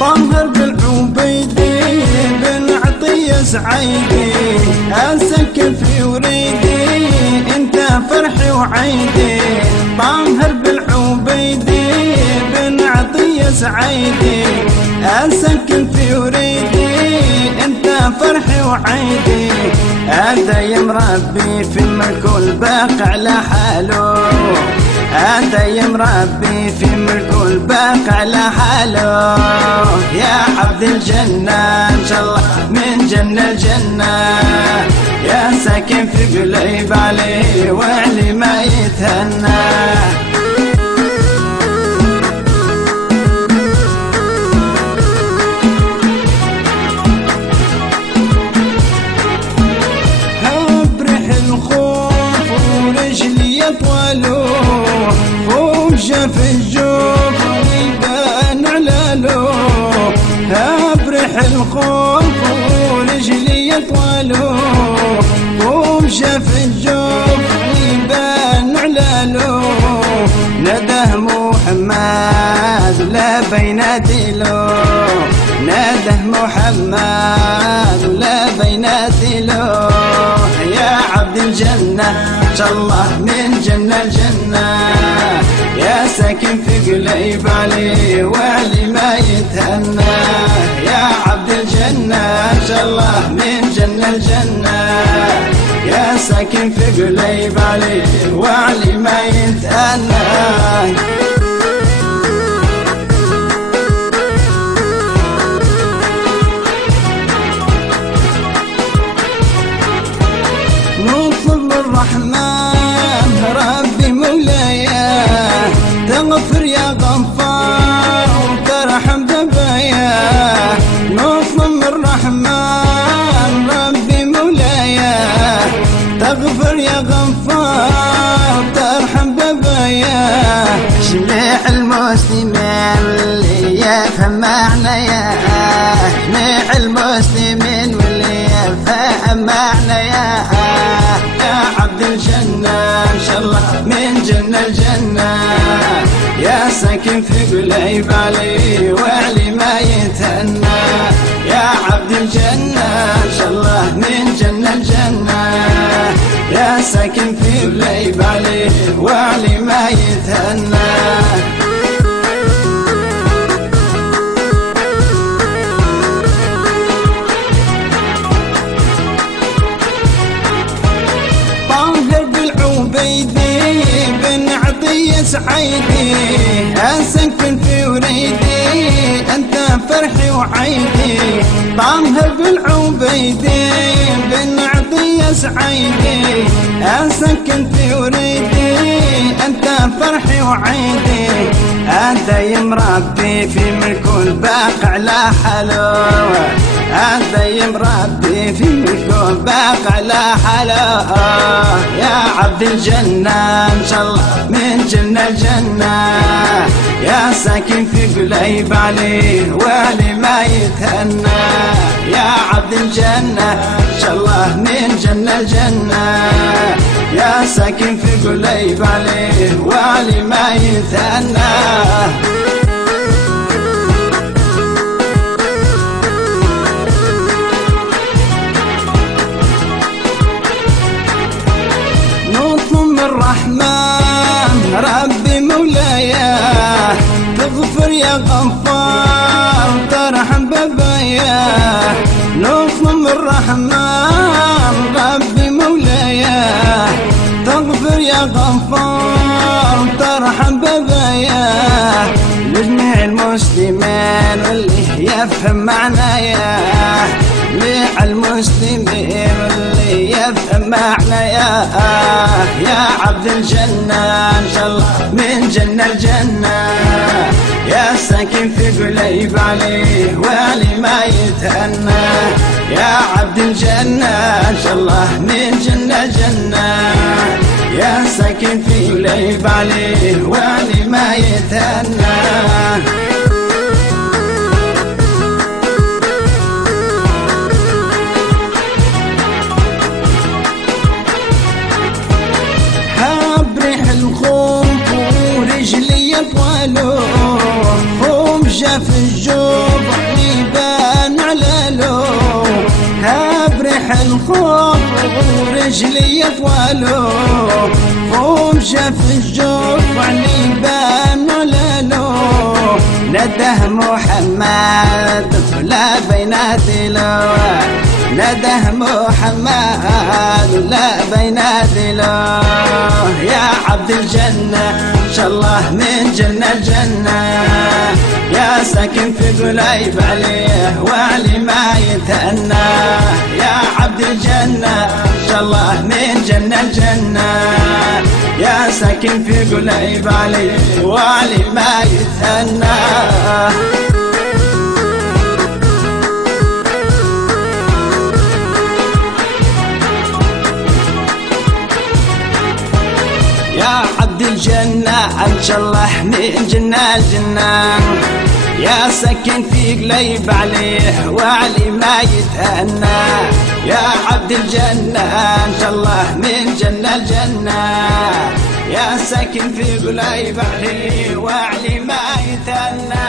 طاهر بالعبيدي بن عطية سعيدي أسكن في وريدي انت فرحي وعيدي. طاهر بالعبيدي بن عطية سعيدي أسكن في وريدي انت فرحي وعيدي. انت يا مربي في الملك والباقع لحاله، انت يا مربي في ملك الباقع لحاله. يا عبد الجنة ان شاء الله من جنة الجنة، يا ساكن في قليب عليه وعلي ما يتهنى. ابرح الخوف ورجلي يطولوا، وشاف الجوف يبان علالو. ابرح الخوف ورجلي يطولوا، وشاف الجوف يبان علالو. نده محمد ولا بينادي له، نده محمد ولا بينادي له. يا عبد الجنة ان شاء الله من جنة الجنة، يا ساكن في قليب عليه وعلي ما يتهنى. يا عبد الجنة ان شاء الله من جنة الجنة، يا ساكن في قليب عليه وعلي ما يتهنى. نطلب الرحمن ربي مولاي تغفر يا غفار وترحم ذنبايا. نطلب الرحمن ربي مولاي تغفر يا غفار وترحم ذنبايا. جميع المسلمين اللي يفهم معنايا، جميع المسلمين واللي يفهم معنايا. يا عبد الجنة ان شاء الله من جنة الجنة، يا ساكن في قليب عليه وعلي ما يتهنى. يا عبد الجنة ان شاء الله من جنة الجنة، يا ساكن في قليب عليه وعلي ما يتهنى. بن عطية سعيدي أسكن في وريدي أنت فرحي وعيدي. طاهر بالعبيدي بن عطية سعيدي أسكن في وريدي أنت فرحي وعيدي. أنت يا مربي في ملك الباقع لا حلوة، أنت يا مربي في ملك الباقع لا حلوة. يا عبد الجنة ان شاء الله من جنة الجنة، يا ساكن في قليب عليه وعلي ما يتهنى. يا عبد الجنة ان شاء الله من جنة الجنة، يا ساكن في قليب عليه وعلي ما يتهنى. الرحمن ربي مولاي تغفر يا غفار ترحم بابايا. نطلب الرحمن ربي مولاي تغفر يا غفار ترحم بابايا. لجميع المسلمين واللي يفهم معنايا، جميع المسلمين واللي يفهم معنايا. يا عبد الجنة ان شاء الله من جنة الجنة، يا ساكن في قليب عليه وعلي ما يتهنى. يا عبد الجنة ان شاء الله من جنة الجنة، يا ساكن في قليب عليه وعلي ما يتهنى. الخوف ورجلي يطولوا ومشاف الجوف علي بان لالو نده محمد ولا بيناتي له نده محمد ولا بيناتي له يا عبد الجنة إن شاء الله من جنة الجنة يا ساكن في قليب عليه وعلي ما يتأنى يا عبد الجنة إن شاء الله من جنة الجنة يا ساكن في قليب عليه وعلي ما يتأنى يا عبد الجنة إن شاء الله من جنة الجنة يا سكن في قليب عليه وعلي ما يتأنى يا عبد الجنة إن شاء الله من جنة الجنة يا سكن في قليب عليه وعلي ما يتأنى